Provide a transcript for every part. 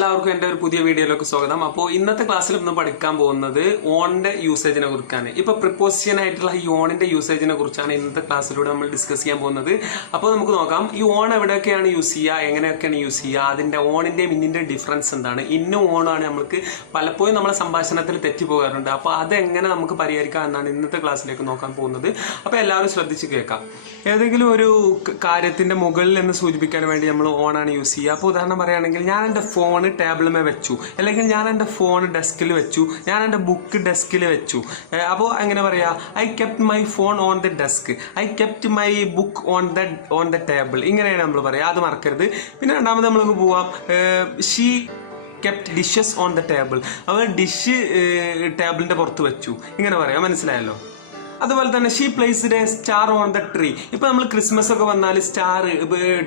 എല്ലാവർക്കും എൻ്റെ ഒരു പുതിയ വീഡിയോയിലേക്ക് സ്വാഗതം. അപ്പോൾ ഇന്നത്തെ ക്ലാസ്സിൽ ഒന്ന് പഠിക്കാൻ പോകുന്നത് ഓണിന്റെ യൂസേജിനെ കുറിച്ചാണ്. ഇപ്പോൾ പ്രിപ്പോസിഷൻ ആയിട്ടുള്ള ഈ ഓണിന്റെ യൂസേജിനെ കുറിച്ചാണ് ഇന്നത്തെ ക്ലാസ്സിലൂടെ നമ്മൾ ഡിസ്കസ് ചെയ്യാൻ പോകുന്നത്. അപ്പോൾ നമുക്ക് നോക്കാം ഈ ഓൺ എവിടെയൊക്കെയാണ് യൂസ് ചെയ്യുക, എങ്ങനെയൊക്കെയാണ് യൂസ് ചെയ്യുക, അതിന്റെ ഓണിന്റെയും ഇന്നിന്റെ ഡിഫറൻസ് എന്താണ്. ഇന്നും ഓണാണ് നമ്മൾക്ക് പലപ്പോഴും നമ്മളെ സംഭാഷണത്തിൽ തെറ്റിപ്പോകാറുണ്ട്. അപ്പോൾ അതെങ്ങനെ നമുക്ക് പരിഹരിക്കാം എന്നാണ് ഇന്നത്തെ ക്ലാസ്സിലേക്ക് നോക്കാൻ പോകുന്നത്. അപ്പോൾ എല്ലാവരും ശ്രദ്ധിച്ച് കേൾക്കാം. ഏതെങ്കിലും ഒരു കാര്യത്തിന്റെ മുകളിൽ എന്ന് സൂചിപ്പിക്കാൻ വേണ്ടി നമ്മൾ ഓണാണ് യൂസ് ചെയ്യുക. അപ്പോൾ ഉദാഹരണം പറയുകയാണെങ്കിൽ ഞാൻ എൻ്റെ ഫോൺ ടേബിളിമേ വെച്ചു, അല്ലെങ്കിൽ ഞാൻ എൻ്റെ ഫോൺ ഡെസ്കിൽ വെച്ചു, ഞാൻ എൻ്റെ ബുക്ക് ഡെസ്കിൽ വെച്ചു. അപ്പോൾ എങ്ങനെ പറയാ, I kept my phone on the desk, I kept my book on the table. ഇങ്ങനെയാണ് നമ്മൾ പറയാ, അത് മറക്കരുത്. പിന്നെ രണ്ടാമത് നമ്മൾക്ക് പോവാം, she kept dishes on the table, അവർ ഡിഷ് ടേബിളിന്റെ പുറത്ത് വെച്ചു. ഇങ്ങനെ പറയാം, മനസ്സിലായല്ലോ. അതുപോലെ തന്നെ she placed a star on the tree. ഇപ്പൊ നമ്മൾ ക്രിസ്മസ് ഒക്കെ വന്നാൽ സ്റ്റാർ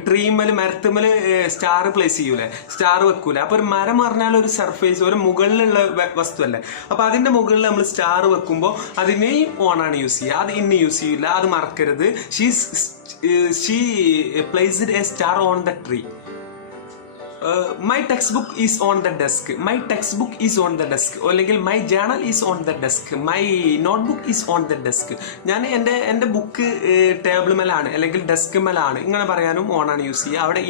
ട്രീമേല് മരത്തുമേല് സ്റ്റാർ പ്ലേസ് ചെയ്യൂലേ, സ്റ്റാർ വെക്കൂല. അപ്പൊ ഒരു മരം പറഞ്ഞാൽ ഒരു സർഫേസ്, ഒരു മുകളിലുള്ള വസ്തു അല്ലേ. അപ്പൊ അതിന്റെ മുകളിൽ നമ്മൾ സ്റ്റാർ വെക്കുമ്പോൾ അതിനെയും ഓണാണ് യൂസ് ചെയ്യുക, അത് ഇന്ന് യൂസ് ചെയ്യില്ല, അത് മറക്കരുത്. She placed a star on the tree. My textbook is on the desk. My textbook is on the desk. അല്ലെങ്കിൽ my journal is on the desk. My notebook is on the desk. ഞാൻ എൻ്റെ book table മേലാണ് അല്ലെങ്കിൽ desk മേലാണ്. ഇങ്ങനെ പറയാനും ഓണാണ് use ചെയ്യുക. അവിടെ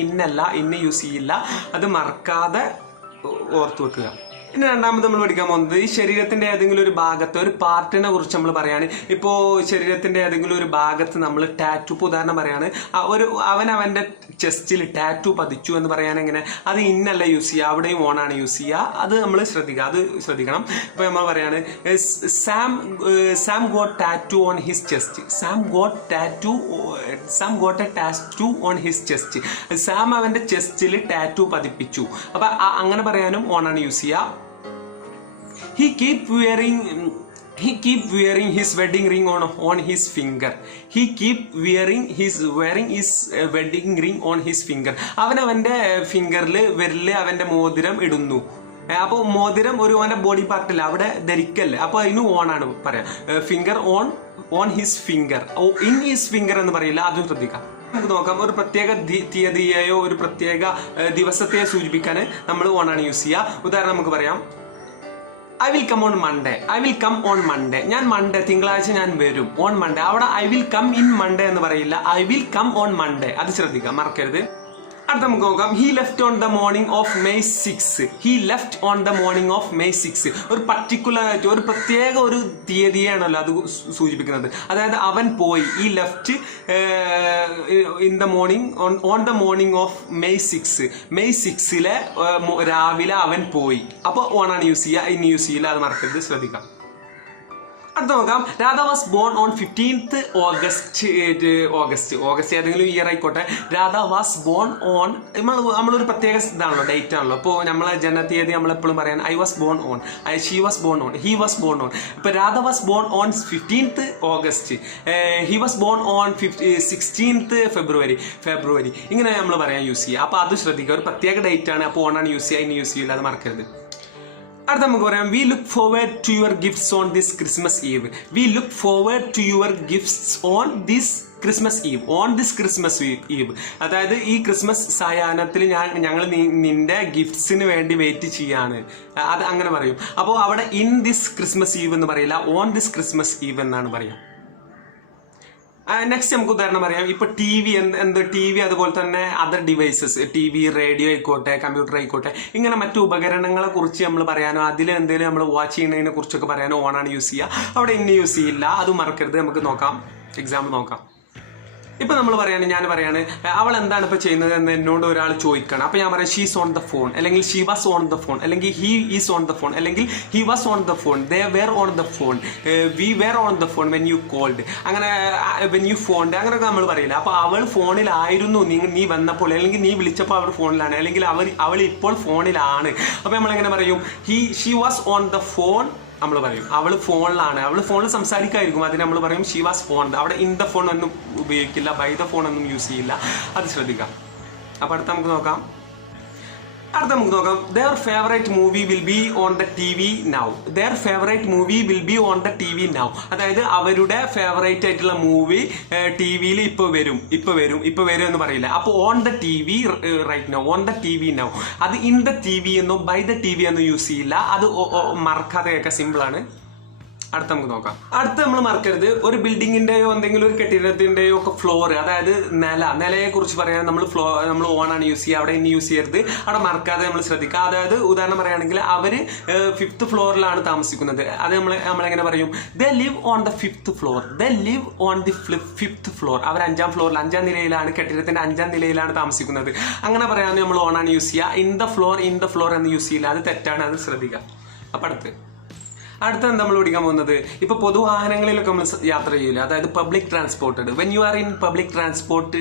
ഇന്ന് യൂസ് ചെയ്യില്ല, അത് മറക്കാതെ ഓർത്തു വെക്കുക. ഇനി രണ്ടാമത് നമ്മൾ പഠിക്കാൻ പോകുന്നത് ഈ ശരീരത്തിന്റെ ഏതെങ്കിലും ഒരു ഭാഗത്ത് ഒരു പാർട്ടിനെ കുറിച്ച് നമ്മൾ പറയാണ്. ഇപ്പോ ശരീരത്തിന്റെ ഏതെങ്കിലും ഒരു ഭാഗത്ത് നമ്മൾ ടാറ്റു, ഉദാഹരണം പറയാണ്, അവന്റെ ചെസ്റ്റിൽ ടാറ്റു പതിച്ചു എന്ന് പറയാൻ എങ്ങനെ, അത് ഇന്നല്ല യൂസ് ചെയ്യുക, അവിടെയും ഓണാണ് യൂസ് ചെയ്യുക. അത് നമ്മൾ ശ്രദ്ധിക്കണം. ഇപ്പൊ നമ്മൾ പറയാണ്, Sam got tattoo on his chest. Sam got A tattoo on his chest. Sam അവന്റെ ചെസ്റ്റിൽ ടാറ്റു പതിപ്പിച്ചു. അപ്പൊ അങ്ങനെ പറയാനും ഓണാണ് യൂസ് ചെയ്യുക. He keep wearing his wedding ring on his finger. He keep wearing his wedding ring on his finger. അവന്റെ ഫിംഗറിൽ വിരല് അവന്റെ മോതിരം ഇടുന്നു. അപ്പോൾ മോതിരം ഒരു അവന്റെ ബോഡി പാർട്ടില്ല, അവിടെ ധരിക്കല്ലേ. അപ്പൊ അതിന് ഓണാണ് പറയാം. Finger on his finger, in his finger എന്ന് പറയില്ല, അതും ശ്രദ്ധിക്കാം. നമുക്ക് നോക്കാം, ഒരു പ്രത്യേക തീയതിയെയോ ഒരു പ്രത്യേക ദിവസത്തെയോ സൂചിപ്പിക്കാൻ നമ്മൾ ഓണാണ് യൂസ് ചെയ്യുക. ഉദാഹരണം നമുക്ക് പറയാം, I will come on Monday. I will come on Monday. ഞാൻ മൺഡേ, തിങ്കളാഴ്ച ഞാൻ വരും. ഓൺ മൺഡേ, അവിടെ I will come in Monday എന്ന് പറയില്ല, I will come on Monday. അത് ശ്രദ്ധിക്കാം, മറക്കരുത്. അടുത്ത നമുക്ക് നോക്കാം, he left on the morning of May 6. He left on the morning of May 6. ഒരു പർട്ടിക്കുലർ ആയിട്ട് ഒരു പ്രത്യേക ഒരു തീയതിയാണല്ലോ അത് സൂചിപ്പിക്കുന്നത്. അതായത് അവൻ പോയി, ഈ left in the morning on the morning of May 6. May 6 രാവിലെ അവൻ പോയി. അപ്പോൾ ഓണാണ് യൂസ് ചെയ്യുക, ഇനി യൂസ് ചെയ്യില്ല, അത് മറക്കരുത്, ശ്രദ്ധിക്കാം. അടുത്ത നോക്കാം, Radha was born on 15th August ഏതെങ്കിലും ഇയർ ആയിക്കോട്ടെ. രാധ വാസ് ബോൺ ഓൺ, നമ്മളൊരു പ്രത്യേക ഇതാണല്ലോ, ഡേറ്റ് ആണല്ലോ. ഇപ്പോൾ നമ്മളെ ജനതീയതി നമ്മളെപ്പോഴും പറയാൻ I was born on, she was born on, he was born on. ഇപ്പൊ Radha was born on 15th August, he was born on 16th February. ഇങ്ങനെ നമ്മൾ പറയാൻ യൂസ് ചെയ്യുക. അപ്പൊ അത് ശ്രദ്ധിക്കുക, ഒരു പ്രത്യേക ഡേറ്റ് ആണ്, അപ്പോൾ ഓണാണ് യൂസ് ചെയ്യുക, ഇനി യൂസ് ചെയ്യില്ല, അത് മറക്കരുത്. അടുത്ത നമുക്ക് പറയാം, we look forward to your gifts on this Christmas Eve. We look forward to your gifts on this Christmas Eve. അതായത് ഈ ക്രിസ്മസ് സായാഹ്നത്തിൽ ഞങ്ങൾ നിന്റെ ഗിഫ്റ്റ്സിന് വേണ്ടി വെയിറ്റ് ചെയ്യാണ്, അത് അങ്ങനെ പറയും. അപ്പോൾ അവിടെ ഇൻ ദിസ് ക്രിസ്മസ് ഈവ് എന്ന് പറയില്ല, ഓൺ ദിസ് ക്രിസ്മസ് ഈവ് എന്നാണ് പറയാം. നെക്സ്റ്റ് നമുക്ക് ഉദാഹരണം പറയാം, ഇപ്പൊ ടി വി അതുപോലെ തന്നെ അതർ ഡിവൈസസ്, TV, റേഡിയോ ആയിക്കോട്ടെ, കമ്പ്യൂട്ടർ ആയിക്കോട്ടെ, ഇങ്ങനെ മറ്റു ഉപകരണങ്ങളെ കുറിച്ച് നമ്മൾ പറയാനോ അതിൽ എന്തെങ്കിലും നമ്മൾ വാച്ച് ചെയ്യുന്നതിനെ കുറിച്ചൊക്കെ പറയാനോ ഓണാണ് യൂസ് ചെയ്യുക, അവിടെ ഇന്ന് യൂസ് ചെയ്യില്ല, അത് മറക്കരുത്. നമുക്ക് നോക്കാം, എക്സാമ്പിൾ നോക്കാം. ഇപ്പൊ നമ്മൾ ഞാൻ പറയാണ്, അവൾ എന്താണ് ഇപ്പൊ ചെയ്യുന്നത് എന്ന് എന്നോട് ഒരാൾ ചോദിക്കണം. അപ്പൊ ഞാൻ പറയാം, ഷീസ് ഓൺ ദ ഫോൺ, അല്ലെങ്കിൽ she was on the phone, അല്ലെങ്കിൽ he is on the phone, അല്ലെങ്കിൽ he was on the phone, they were on the phone, we were on the phone when you called, അങ്ങനെ when you phoned, അങ്ങനെയൊക്കെ നമ്മൾ പറയില്ല. അപ്പൊ അവൾ ഫോണിലായിരുന്നു നീ വന്നപ്പോൾ, അല്ലെങ്കിൽ നീ വിളിച്ചപ്പോൾ അവൾ ഫോണിലാണ്, അല്ലെങ്കിൽ അവൾ ഇപ്പോൾ ഫോണിലാണ്. അപ്പൊ നമ്മൾ എങ്ങനെ പറയും, she was on the phone നമ്മൾ പറയും. അവൾ ഫോണിൽ സംസാരിക്കായിരിക്കും, അതിന് നമ്മൾ പറയും ഷീ വാസ് ഫോൺ. അവിടെ ഇൻ ദ ഫോൺ ഒന്നും ഉപയോഗിക്കില്ല, ബൈ ദ ഫോൺ ഒന്നും യൂസ് ചെയ്യില്ല, അത് ശ്രദ്ധിക്കാം. അപ്പൊ അടുത്ത നമുക്ക് നോക്കാം, അടുത്ത നമുക്ക് നോക്കാം. their favorite movie will be on the TV now. their favorite movie will be on the TV now. അതായത് അവരുടെ ഫേവറേറ്റ് ആയിട്ടുള്ള മൂവി ടിവിയിൽ ഇപ്പൊ വരും എന്ന് പറയില്ല. അപ്പൊ on the TV right now, on the TV now. അത് ഇൻ ദ TV എന്നോ ബൈ ദ TV എന്നോ യൂസ് ചെയ്യില്ല. അത് മറക്കാതെ കേൾക്കാൻ സിമ്പിൾ ആണ്. അടുത്ത നമുക്ക് നോക്കാം. അടുത്ത നമ്മൾ മറക്കരുത്, ഒരു ബിൽഡിങ്ങിന്റെയോ എന്തെങ്കിലും ഒരു കെട്ടിടത്തിന്റെയോ ഒക്കെ ഫ്ലോർ, അതായത് നിലയെ കുറിച്ച് പറയാൻ നമ്മൾ ഓൺ ആണ് യൂസ് ചെയ്യുക. അവിടെ ഇനി യൂസ് ചെയ്യരുത്, അവിടെ മറക്കാതെ നമ്മൾ ശ്രദ്ധിക്കുക. അതായത് ഉദാഹരണം പറയുകയാണെങ്കിൽ അവര് 5th ഫ്ലോറിലാണ് താമസിക്കുന്നത്. അത് നമ്മളെങ്ങനെ പറയും? They live on the 5th floor. They live on the 5th floor. അവർ 5ാം ഫ്ലോറിൽ 5ാം നിലയിലാണ്, കെട്ടിടത്തിന്റെ 5ാം നിലയിലാണ് താമസിക്കുന്നത്. അങ്ങനെ പറയാൻ നമ്മൾ ഓൺ ആണ് യൂസ് ചെയ്യുക. ഇൻ ദ ഫ്ലോർ എന്ന് യൂസ് ചെയ്യില്ല. അത് തെറ്റാണ്, അത് ശ്രദ്ധിക്കുക. അപ്പൊ അടുത്ത നമ്മൾ പഠിക്കാൻ പോകുന്നത്, ഇപ്പൊ പൊതുവാഹനങ്ങളിലൊക്കെ നമ്മൾ യാത്ര ചെയ്യില്ല, അതായത് public transport. When you are in public transport,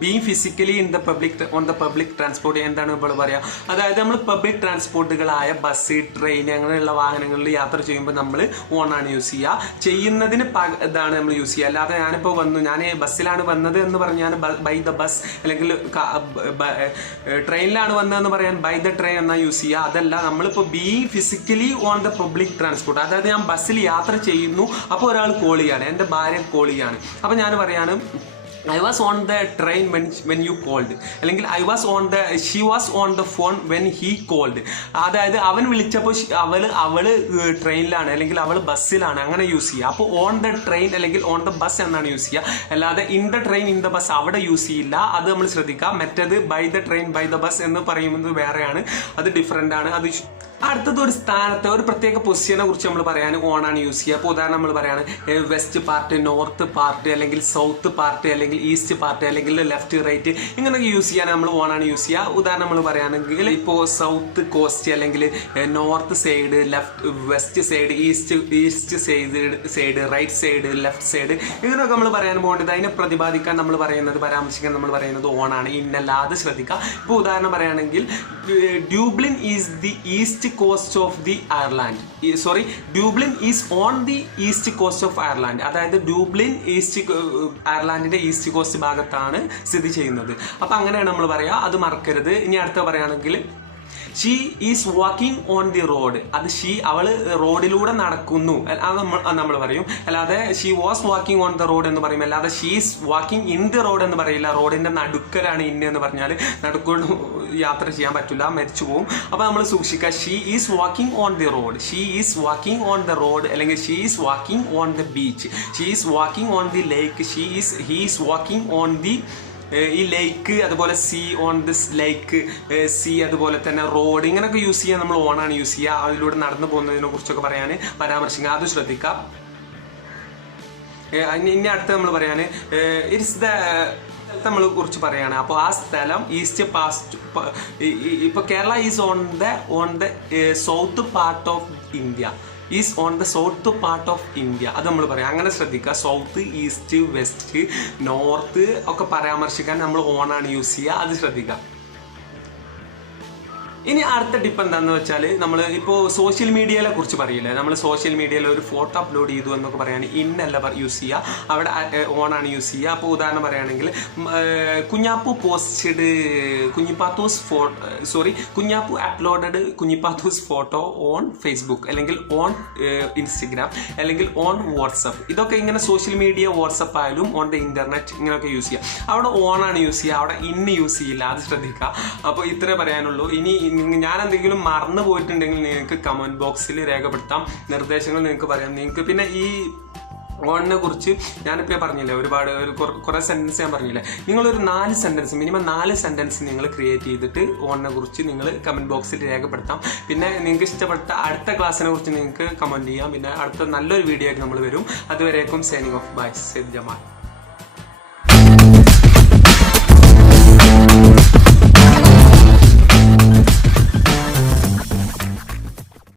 being physically in the on the public transport എന്താണ് ഇപ്പോൾ പറയാ? അതായത് നമ്മൾ പബ്ലിക് ട്രാൻസ്പോർട്ടുകളായ ബസ്, ട്രെയിൻ അങ്ങനെയുള്ള വാഹനങ്ങളിൽ യാത്ര ചെയ്യുമ്പോൾ നമ്മൾ ഓൺ ആണ് യൂസ് ചെയ്യുക. ചെയ്യുന്നതിന് ഇതാണ് നമ്മൾ യൂസ് ചെയ്യുക. അല്ലാതെ ഞാൻ ബസ്സിലാണ് വന്നത് എന്ന് പറഞ്ഞ് ഞാൻ ബൈ ദ ബസ്, അല്ലെങ്കിൽ ട്രെയിനിലാണ് വന്നതെന്ന് പറയാൻ ബൈ ദ ട്രെയിൻ എന്നാ യൂസ് ചെയ്യുക. അതല്ല, നമ്മളിപ്പോൾ being physically on the public transport, അതായത് ഞാൻ ബസ്സിൽ യാത്ര ചെയ്യുന്നു, അപ്പോൾ ഒരാൾ കോൾ ചെയ്യാണ്, എൻ്റെ ഭാര്യ കോൾ ചെയ്യാണ്. അപ്പോൾ ഞാൻ പറയാണ് I was on the train when you called, അല്ലെങ്കിൽ she was on the phone when he called. അതായത് അവൻ വിളിച്ചപ്പോൾ അവള് ട്രെയിനിലാണ് അല്ലെങ്കിൽ അവൾ ബസ്സിലാണ്, അങ്ങനെ യൂസ് ചെയ്യുക. അപ്പോൾ ഓൺ ദ ട്രെയിൻ അല്ലെങ്കിൽ ഓൺ ദ ബസ് എന്നാണ് യൂസ് ചെയ്യുക. അല്ലാതെ in the train in the bus അവിടെ യൂസ് ചെയ്യില്ല. അത് നമ്മൾ ശ്രദ്ധിക്കുക. മറ്റേത് by the train by the bus എന്ന് പറയുന്നത് വേറെയാണ്, അത് ഡിഫറെന്റ് ആണ്. അത് അടുത്തത് ഒരു സ്ഥാനത്തെ ഒരു പ്രത്യേക പൊസിഷനെ കുറിച്ച് നമ്മൾ പറയാൻ ഓൺ ആണ് യൂസ് ചെയ്യുക. അപ്പോൾ ഉദാഹരണം നമ്മൾ പറയാണ് വെസ്റ്റ് പാർട്ട്, നോർത്ത് പാർട്ട്, അല്ലെങ്കിൽ സൗത്ത് പാർട്ട്, അല്ലെങ്കിൽ ഈസ്റ്റ് പാർട്ട്, അല്ലെങ്കിൽ ലെഫ്റ്റ് റൈറ്റ്, ഇങ്ങനെയൊക്കെ യൂസ് ചെയ്യാൻ നമ്മൾ ഓൺ ആണ് യൂസ് ചെയ്യുക. ഉദാഹരണം നമ്മൾ പറയുകയാണെങ്കിൽ ഇപ്പോൾ സൗത്ത് കോസ്റ്റ്, അല്ലെങ്കിൽ north side, west side, east side, right side, left side, ഇങ്ങനെയൊക്കെ നമ്മൾ പറയാൻ പോകേണ്ടത്. അതിനെ പ്രതിപാദിക്കാൻ നമ്മൾ പരാമർശിക്കാൻ നമ്മൾ പറയുന്നത് ഓൺ ആണ്, ഇന്നല്ലാതെ ശ്രദ്ധിക്കുക. ഇപ്പോൾ ഉദാഹരണം പറയുകയാണെങ്കിൽ Dublin is the east coast of the Ireland. Dublin is on the east coast of Ireland. അതായത് ഡ്യൂബ്ലിൻ അയർലാൻഡിന്റെ ഈസ്റ്റ് കോസ്റ്റ് ഭാഗത്താണ് സ്ഥിതി ചെയ്യുന്നത്. അപ്പൊ അങ്ങനെയാണ് നമ്മൾ പറയാ, അത് മറക്കരുത്. ഇനി അടുത്ത പറയുകയാണെങ്കിൽ she is walking on the road. അത് അവള് റോഡിലൂടെ നടക്കുന്നു, അത് നമ്മൾ പറയും. അല്ലാതെ she was walking on the road എന്ന് പറയും. അല്ലാതെ she is walking in the road എന്ന് പറയില്ല. റോഡിന്റെ നടുക്കലാണ് ഇന്ന എന്ന് പറഞ്ഞാൽ നടുക്കൊണ്ട് യാത്ര ചെയ്യാൻ പറ്റില്ല, മരിച്ചു പോകും. അപ്പൊ നമ്മൾ സൂക്ഷിക്കുക. She is walking on the road, she is walking on the road, അല്ലെങ്കിൽ she is walking on the beach, she is walking on the lake, he is walking on the ഈ ലേക്ക്, അതുപോലെ see on this lake, see, അതുപോലെ തന്നെ road, ഇങ്ങനെയൊക്കെ use ചെയ്യാൻ നമ്മൾ on ആണ് use ചെയ്യുക. അതിലൂടെ നടന്നു പോകുന്നതിനെ കുറിച്ചൊക്കെ പറയാൻ പരാമർശിക്കുക, അത് ശ്രദ്ധിക്കാം. ഇനി അടുത്ത് നമ്മൾ പറയാൻ ഇറ്റ്സ് ദ നമ്മൾ കുറിച്ച് പറയാണ്. അപ്പോൾ ആ സ്ഥലം ഈസ്റ്റ് പാസ്റ്റ്, ഇപ്പൊ Kerala is on the south part of India, is on the south part of India, അത് നമ്മൾ പറയാം. അങ്ങനെ ശ്രദ്ധിക്കുക. സൗത്ത്, ഈസ്റ്റ്, വെസ്റ്റ്, നോർത്ത് ഒക്കെ പരാമർശിക്കാൻ നമ്മൾ ഓൺ ആണ് യൂസ് ചെയ്യുക, അത് ശ്രദ്ധിക്കുക. ഇനി അടുത്ത ടിപ്പ് എന്താണെന്ന് വെച്ചാൽ, നമ്മൾ ഇപ്പോൾ സോഷ്യൽ മീഡിയയെ കുറിച്ച് പറയില്ലേ, നമ്മൾ സോഷ്യൽ മീഡിയയിൽ ഒരു ഫോട്ടോ അപ്ലോഡ് ചെയ്തു എന്നൊക്കെ പറയാൻ ഇന്നല്ല യൂസ് ചെയ്യുക, അവിടെ ഓൺ ആണ് യൂസ് ചെയ്യുക. അപ്പോൾ ഉദാഹരണം പറയുകയാണെങ്കിൽ Kunjappu uploaded Kunjipathu's photo on Facebook, അല്ലെങ്കിൽ ഓൺ ഇൻസ്റ്റഗ്രാം, അല്ലെങ്കിൽ ഓൺ വാട്സപ്പ്. ഇതൊക്കെ ഇങ്ങനെ സോഷ്യൽ മീഡിയ, വാട്സപ്പ് ആയാലും ഓൺ ദ ഇന്റർനെറ്റ്, ഇങ്ങനെയൊക്കെ യൂസ് ചെയ്യുക. അവിടെ ഓൺ ആണ് യൂസ് ചെയ്യുക, അവിടെ ഇന്ന് യൂസ് ചെയ്യില്ല, അത് ശ്രദ്ധിക്കുക. അപ്പോൾ ഇത്രേ പറയാനുള്ളൂ. ഇനി ഞാൻ എന്തെങ്കിലും മറന്നു പോയിട്ടുണ്ടെങ്കിൽ നിങ്ങൾക്ക് കമന്റ് ബോക്സിൽ രേഖപ്പെടുത്താം, നിർദ്ദേശങ്ങൾ നിങ്ങൾക്ക് പറയാം. നിങ്ങൾക്ക് പിന്നെ ഈ ഓണിനെ കുറിച്ച് ഞാനിപ്പോൾ പറഞ്ഞില്ലേ, കുറേ സെന്റൻസ് ഞാൻ പറഞ്ഞില്ലേ, നിങ്ങളൊരു 4 സെന്റൻസ്, മിനിമം 4 സെന്റൻസ് നിങ്ങൾ ക്രിയേറ്റ് ചെയ്തിട്ട് ഓണിനെ കുറിച്ച് നിങ്ങൾ കമന്റ് ബോക്സിൽ രേഖപ്പെടുത്താം. പിന്നെ നിങ്ങൾക്ക് ഇഷ്ടപ്പെട്ട അടുത്ത ക്ലാസ്സിനെ കുറിച്ച് നിങ്ങൾക്ക് കമന്റ് ചെയ്യാം. പിന്നെ അടുത്ത നല്ലൊരു വീഡിയോ ആയിട്ട് നമ്മൾ വരും. അതുവരേക്കും signing off bye, Syed Jamal.